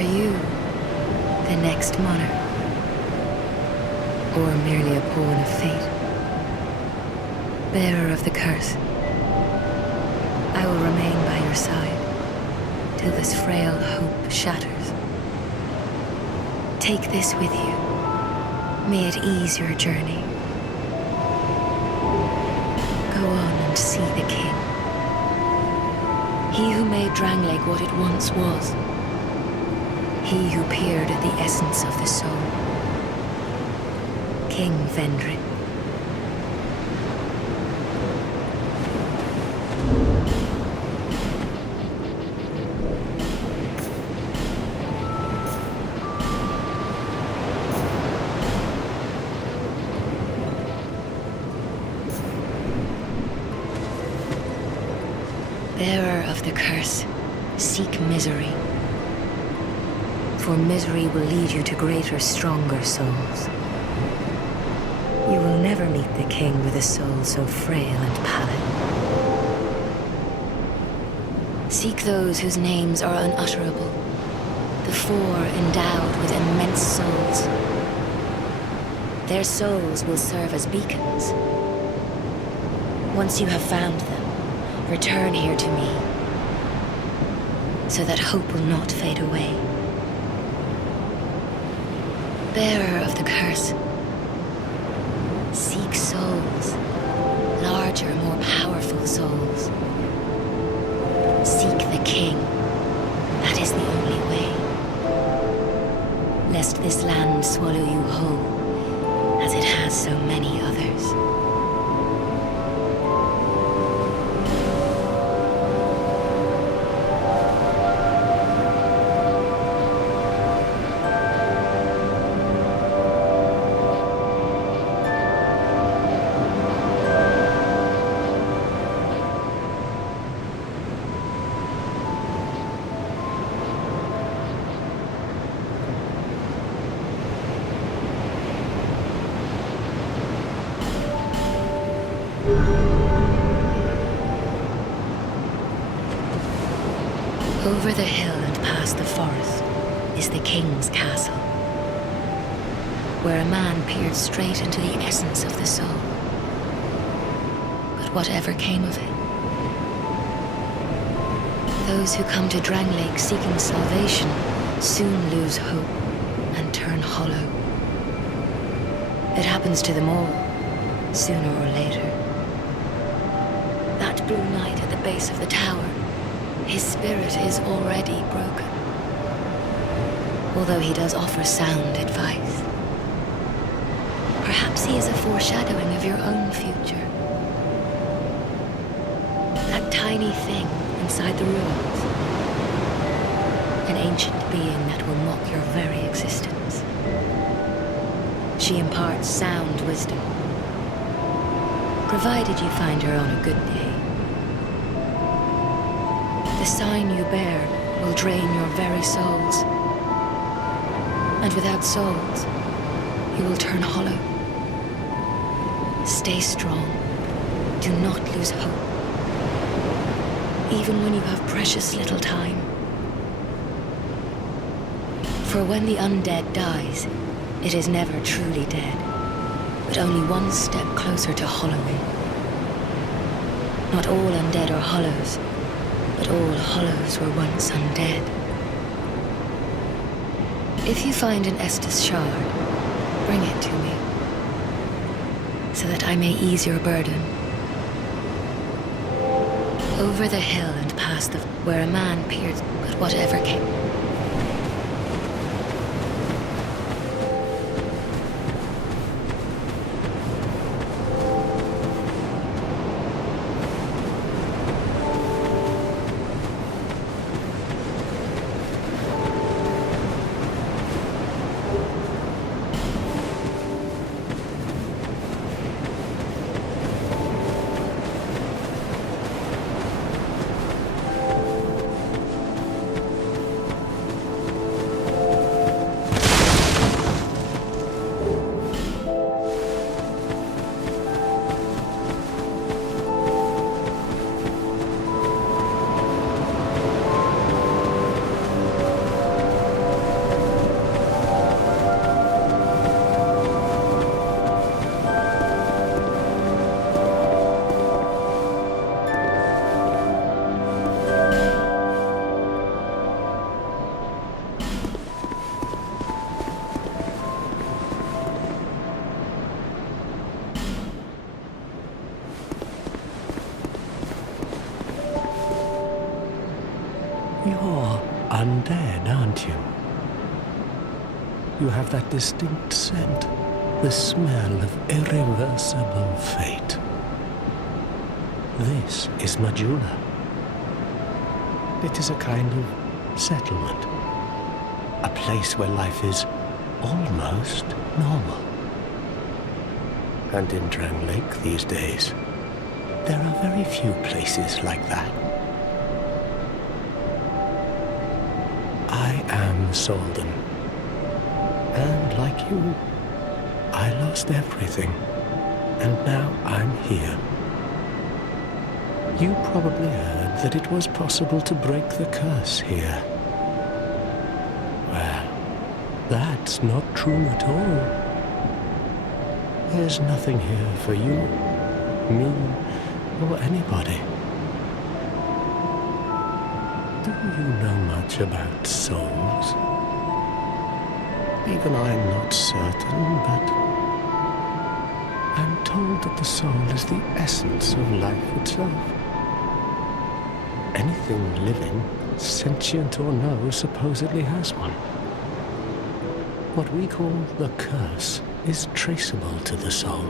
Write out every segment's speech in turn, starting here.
Are you the next monarch? Or merely a pawn of fate? Bearer of the curse, I will remain by your side till this frail hope shatters. Take this with you. May it ease your journey. Go on and see the king. He who made Drangleic what it once was. He who peered at the essence of the soul. King Vendrick. Bearer of the curse, seek misery. For misery will lead you to greater, stronger souls. You will never meet the king with a soul so frail and pallid. Seek those whose names are unutterable, the four endowed with immense souls. Their souls will serve as beacons. Once you have found them, return here to me, so that hope will not fade away. Bearer of the curse, seek souls, larger, more powerful souls. Seek the king, that is the only way. Lest this land swallow you whole, as it has so many others. Over the hill and past the forest is the king's castle, where a man peered straight into the essence of the soul. But whatever came of it? Those who come to Drangleic seeking salvation soon lose hope and turn hollow. It happens to them all, sooner or later. That blue knight at the base of the tower, his spirit is already broken. Although he does offer sound advice. Perhaps he is a foreshadowing of your own future. That tiny thing inside the ruins. An ancient being that will mock your very existence. She imparts sound wisdom, provided you find her on a good day. The sign you bear will drain your very souls. And without souls, you will turn hollow. Stay strong. Do not lose hope. Even when you have precious little time. For when the undead dies, it is never truly dead, but only one step closer to hollowing. Not all undead are hollows, but all hollows were once undead. If you find an Estus shard, bring it to me, so that I may ease your burden. Over the hill and past where a man peered, but whatever came. You're undead, aren't you? You have that distinct scent, the smell of irreversible fate. This is Majula. It is a kind of settlement, a place where life is almost normal. And in Drang Lake these days, there are very few places like that. I am Solden, and like you, I lost everything, and now I'm here. You probably heard that it was possible to break the curse here. Well, that's not true at all. There's nothing here for you, me, or anybody. Do you know much about souls? Even I'm not certain, but I'm told that the soul is the essence of life itself. Anything living, sentient or no, supposedly has one. What we call the curse is traceable to the soul.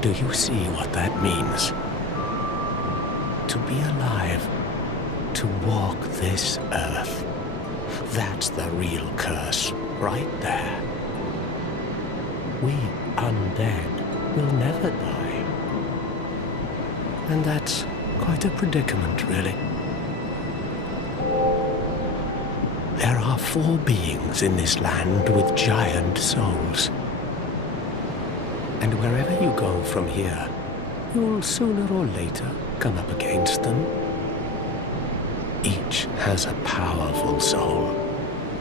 Do you see what that means? To be alive, to walk this earth. That's the real curse, right there. We undead will never die. And that's quite a predicament, really. There are 4 beings in this land with giant souls. And wherever you go from here, you'll sooner or later come up against them. Each has a powerful soul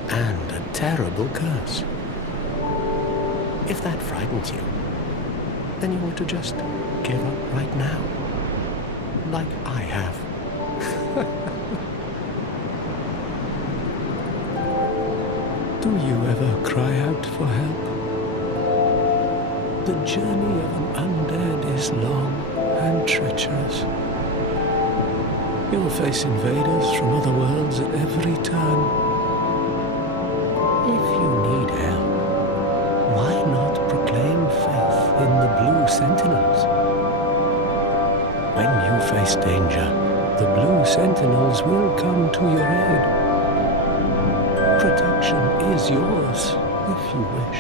and a terrible curse. If that frightens you, then you ought to just give up right now, like I have. Do you ever cry out for help? The journey of an undead is long and treacherous. You'll face invaders from other worlds at every turn. If you need help, why not proclaim faith in the Blue Sentinels? When you face danger, the Blue Sentinels will come to your aid. Protection is yours, if you wish.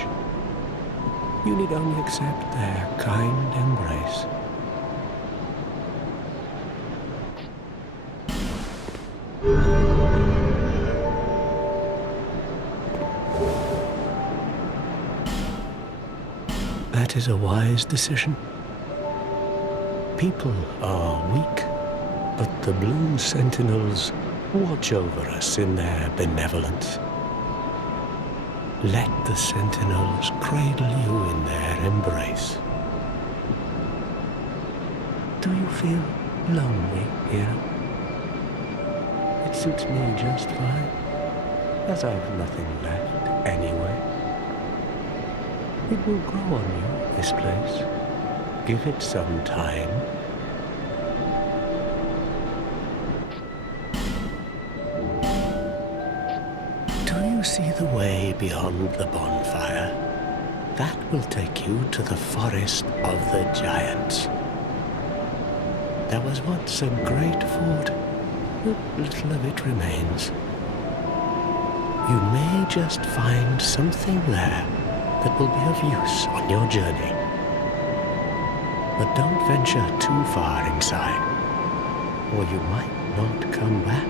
You need only accept their kind embrace. That is a wise decision. People are weak, but the Blue Sentinels watch over us in their benevolence. Let the Sentinels cradle you in their embrace. Do you feel lonely here? It suits me just fine, as I've nothing left anyway. It will grow on you, this place. Give it some time. Do you see the way beyond the bonfire? That will take you to the forest of the giants. There was once a great fort, but little of it remains. You may just find something there that will be of use on your journey. But don't venture too far inside, or you might not come back.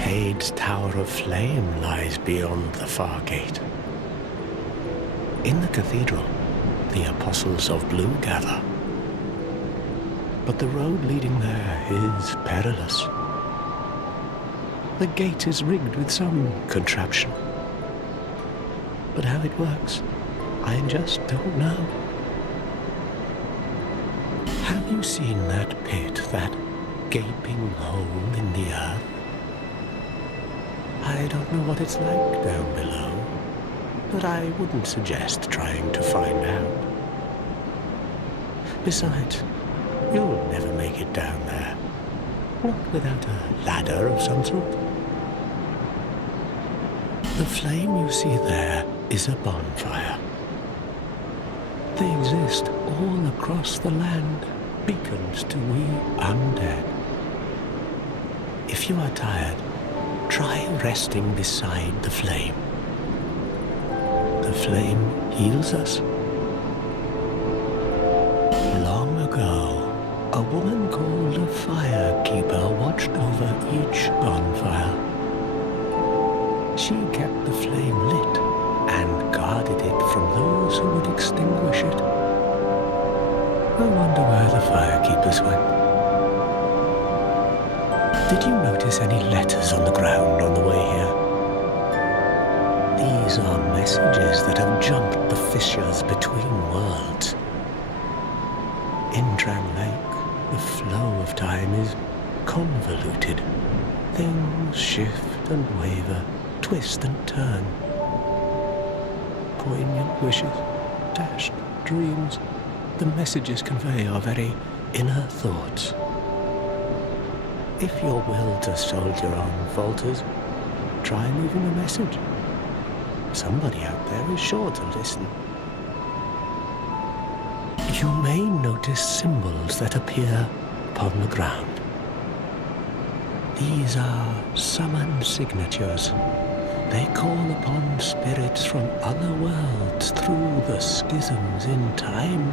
Hade's Tower of Flame lies beyond the far gate. In the cathedral, the Apostles of Blue gather. But the road leading there is perilous. The gate is rigged with some contraption. But how it works, I just don't know. Have you seen that pit, that gaping hole in the earth? I don't know what it's like down below, but I wouldn't suggest trying to find out. Besides, you'll never make it down there. Not without a ladder of some sort. The flame you see there is a bonfire. They exist all across the land, beacons to we undead. If you are tired, try resting beside the flame. The flame heals us. Long ago, a woman called a firekeeper watched over each bonfire. She kept the flame lit and guarded it from those who would extinguish it. I wonder where the firekeepers went. Did you notice any letters on the ground on the way here? These are messages that have jumped the fissures between worlds. In Dram Lake, the flow of time is convoluted. Things shift and waver, twist and turn. Poignant wishes, dashed dreams, the messages convey our very inner thoughts. If your will to soldier on falters, try leaving a message. Somebody out there is sure to listen. You may notice symbols that appear upon the ground. These are summon signatures. They call upon spirits from other worlds through the schisms in time.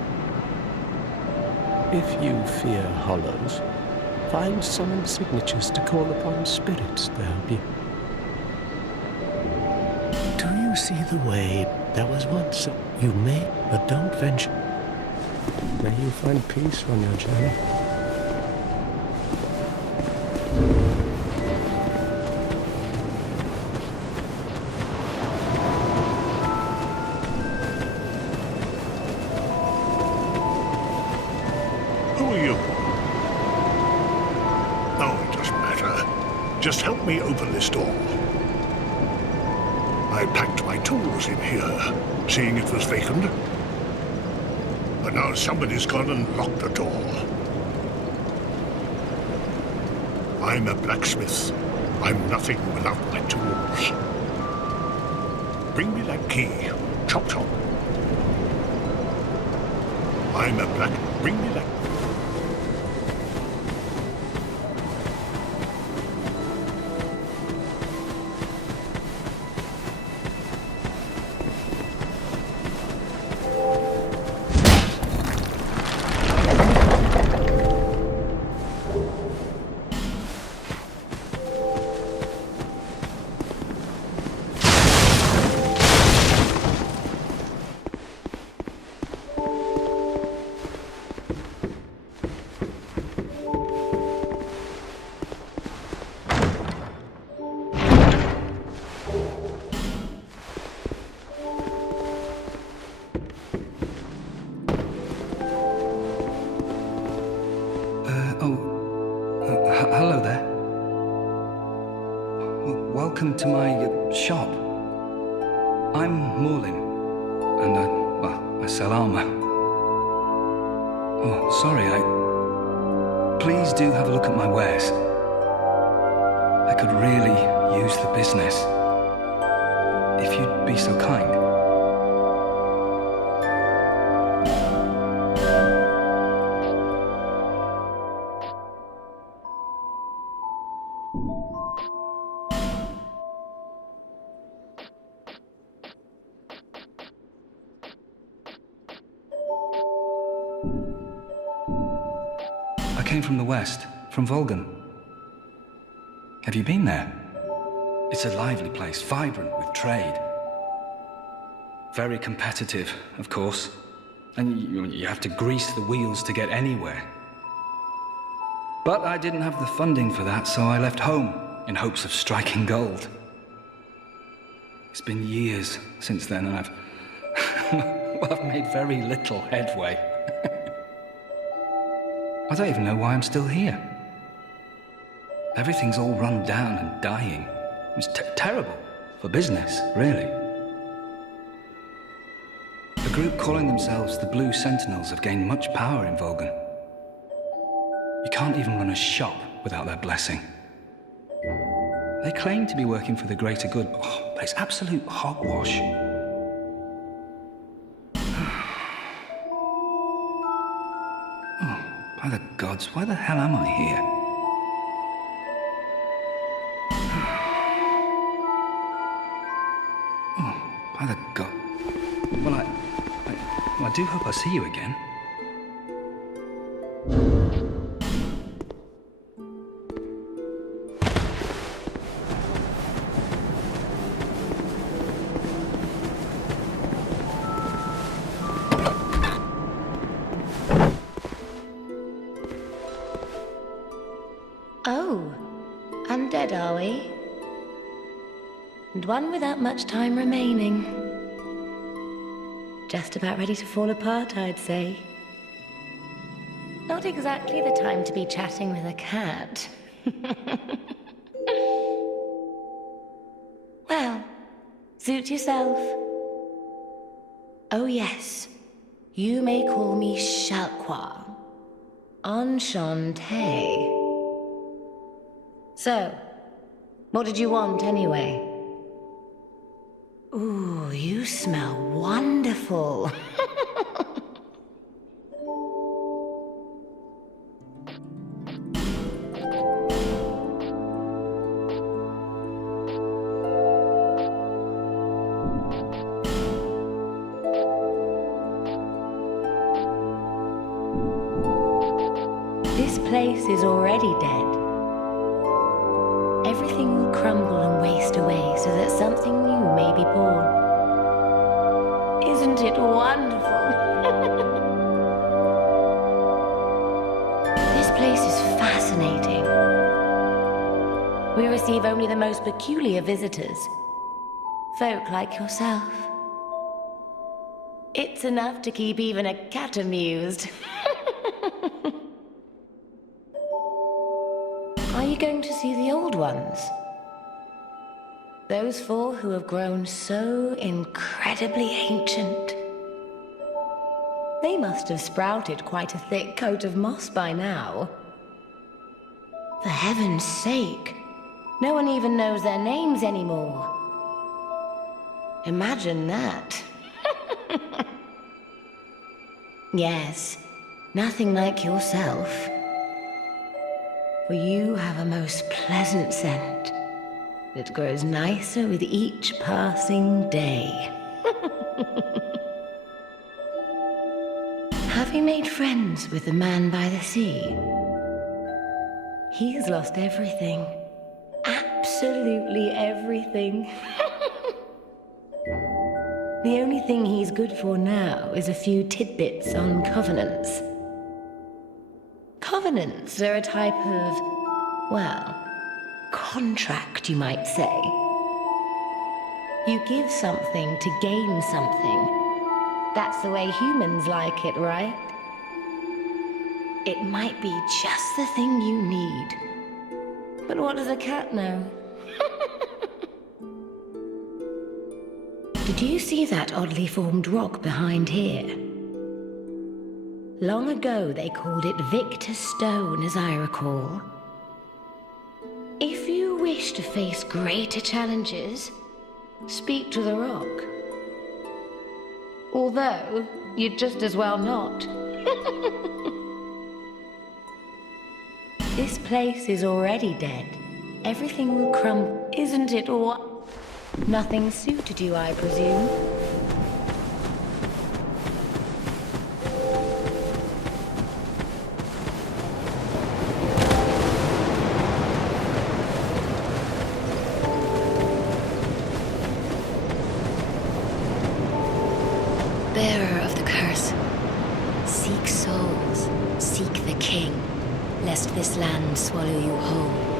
If you fear hollows, find summon signatures to call upon spirits to help you. Do you see the way there was once you may, but don't venture? May you find peace on your journey. Who are you? Oh, it doesn't matter. Just help me open this door. I packed my tools in here, seeing it was vacant. But now somebody's gone and locked the door. I'm a blacksmith. I'm nothing without my tools. Bring me that key. Chop chop. I'm a black... Bring me that... Hello there. Welcome to my shop. I'm Morlin, and I sell armor. Oh, sorry, Please do have a look at my wares. I could really use the business. If you'd be so kind. I came from the west, from Volgan. Have you been there? It's a lively place, vibrant with trade. Very competitive, of course. And you have to grease the wheels to get anywhere. But I didn't have the funding for that, so I left home in hopes of striking gold. It's been years since then, and I've made very little headway. I don't even know why I'm still here. Everything's all run down and dying. It's terrible for business, really. A group calling themselves the Blue Sentinels have gained much power in Volgan. You can't even run a shop without their blessing. They claim to be working for the greater good, but it's absolute hogwash. Oh, by the gods, why the hell am I here? Oh, by the god... Well, I do hope I see you again. Oh, undead are we? And one without much time remaining. Just about ready to fall apart, I'd say. Not exactly the time to be chatting with a cat. Well, suit yourself. Oh yes, you may call me Shalqua. Enchanté. So, what did you want anyway? Ooh, you smell wonderful. This place is already dead. Everything will crumble and waste away so that something new may be born. Isn't it wonderful? This place is fascinating. We receive only the most peculiar visitors. Folk like yourself. It's enough to keep even a cat amused. Are you going to see the old ones? Those four who have grown so incredibly ancient. They must have sprouted quite a thick coat of moss by now. For heaven's sake, no one even knows their names anymore. Imagine that. Yes, nothing like yourself. For you have a most pleasant scent that grows nicer with each passing day. Have you made friends with the man by the sea? He's lost everything. Absolutely everything. The only thing he's good for now is a few tidbits on covenants. Covenants are a type of, well, contract, you might say. You give something to gain something. That's the way humans like it, right? It might be just the thing you need. But what does a cat know? Did you see that oddly formed rock behind here? Long ago, they called it Victor's Stone, as I recall. If you wish to face greater challenges, speak to the rock. Although, you'd just as well not. This place is already dead. Everything will crumble. Isn't it what? Nothing suited you, I presume. Bearer of the curse, seek souls, seek the king, lest this land swallow you whole.